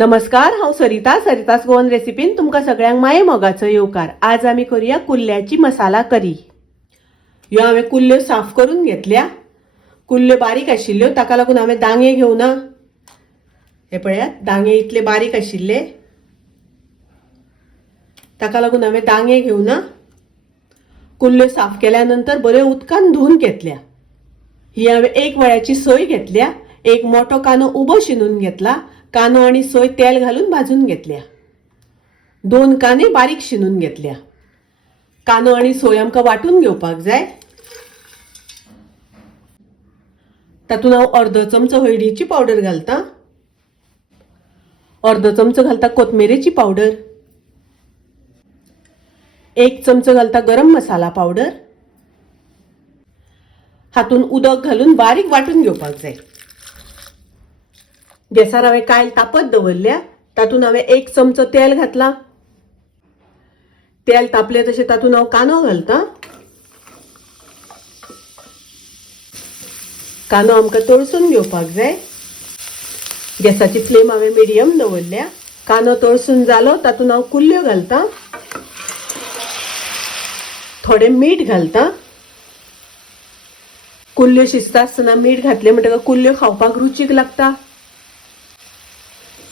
नमस्कार, हांव सरितास गोवन रेसिपीन तुमकां सगळ्यांक माये मोगाचो येवकार। आज आमी करूया कुल्ल्याची मसाला करी। ह्यो हांवें कुल्ल्यो साफ करून घेतल्या। कुल्ल्यो बारीक आशिल्ल्यो ताका लागून हांवें दांगे घेवना। हे पळयात, दांगे इतले बारीक आशिल्ले ताका लागून हांवें दांगे घेवना। कुल्ल्यो साफ केल्या नंतर बरे उदकान धुवन घेतल्या। ही हांवें एक वळ्याची सोय घेतल्या। एक मोठो कानो उबो शिनून घेतला। कानो आणि सोय तेल घालून भाजून घेतल्या। 2 काने बारीक शिनून घेतल्या। कानो आणि सोय आमकां वाटून घेवपाक जाय। तातूंत हांव अर्दो चमचो हळदीची पावडर घालता। अर्दो चमचो घालता कोथमिरेची पावडर। 1 चमचो घालता गरम मसाला पावडर। हातून उदक घालून बारीक वाटून घेवपाक जाय। गॅसार हांवें कायल तापत दवरल्या। तातूंत हांवें 1 चमचो तेल घातला। तेल तापले तशें तातूंत हांव कानो घालता। कानो आमकां तळसून घेवपाक जाय। गॅसाची फ्लेम हांवें मिडियम दवरल्या। कानो तळसून जालो तातूंत हांव कुल्ल्यो घालता। थोडे मीठ घालता। कुल्ल्यो शिजता आसतना मीठ घातले म्हणटकच कुल्ल्यो खावपाक रुचीक लागता।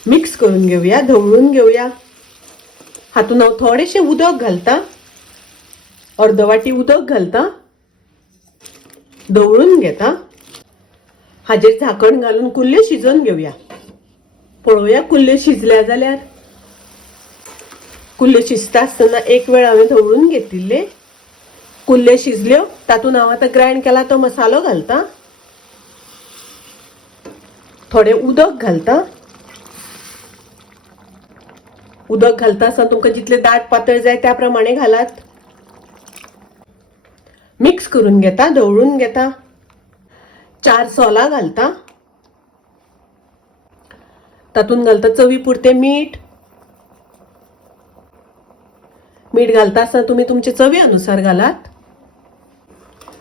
मिक्स करून घेवया, ढवळून घेवया। हातून हांव थोडेशें उदक घालता। अर्द वाटी उदक घालता। ढवळून घेता। हाजेर झाकण घालून कुल्ल्यो शिजोवन घेवया। पळोवया कुल्ल्यो शिजल्या जाल्यार। कुल्ल्यो शिजता आसतना एक वेळ हांवें ढवळून घेतिल्ले। कुल्ल्यो शिजल्यो तातूंत हांव आतां ग्राइंड केला तो मसालो घालता। थोडे उदक घालता। उदक घालता आसतना तुमकां जितले दाट पातळ जाय त्या प्रमाणे घालात। मिक्स करून घेता, ढवळून घेता। 4 सोलां घालता। तातूंत घालता चवी पुरते मीठ। मीठ घालता आसतना तुमी तुमचे चवी अनुसार घालात।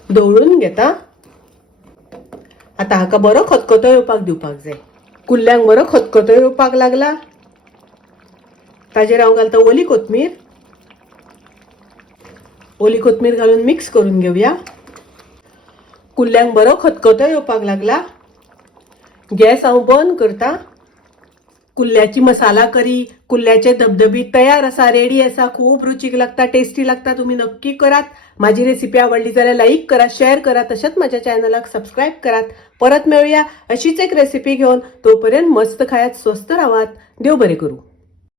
ढवळून घेता। आतां हाका बरो खतखतो येवपाक दिवपाक जाय। कुल्ल्यांक बरो खतखतो येवपाक लागला। ताजेर हांव घालता ओली कोथमीर। ओली कोथमीर घालून मिक्स करून घेवया। कुल्ल्यांक बरो खतखतो येवपाक लागला। गॅस हांव बंद करता। कुल्ल्याची मसाला करी, कुल्ल्याचे धबधबीत तयार आसा, रेडी आसा। खूब रुचीक लागता, टेस्टी लागता। तुम्ही नक्की करात। माझी रेसिपी आवडली जाल्यार लाईक करा, शेअर करा। तशेंच माझ्या चॅनलाक सबस्क्राईब करात। परत मेळूया अशीच एक रेसिपी घेऊन। तोपर्यंत मस्त खायात, स्वस्त राहात। देव बरे करू।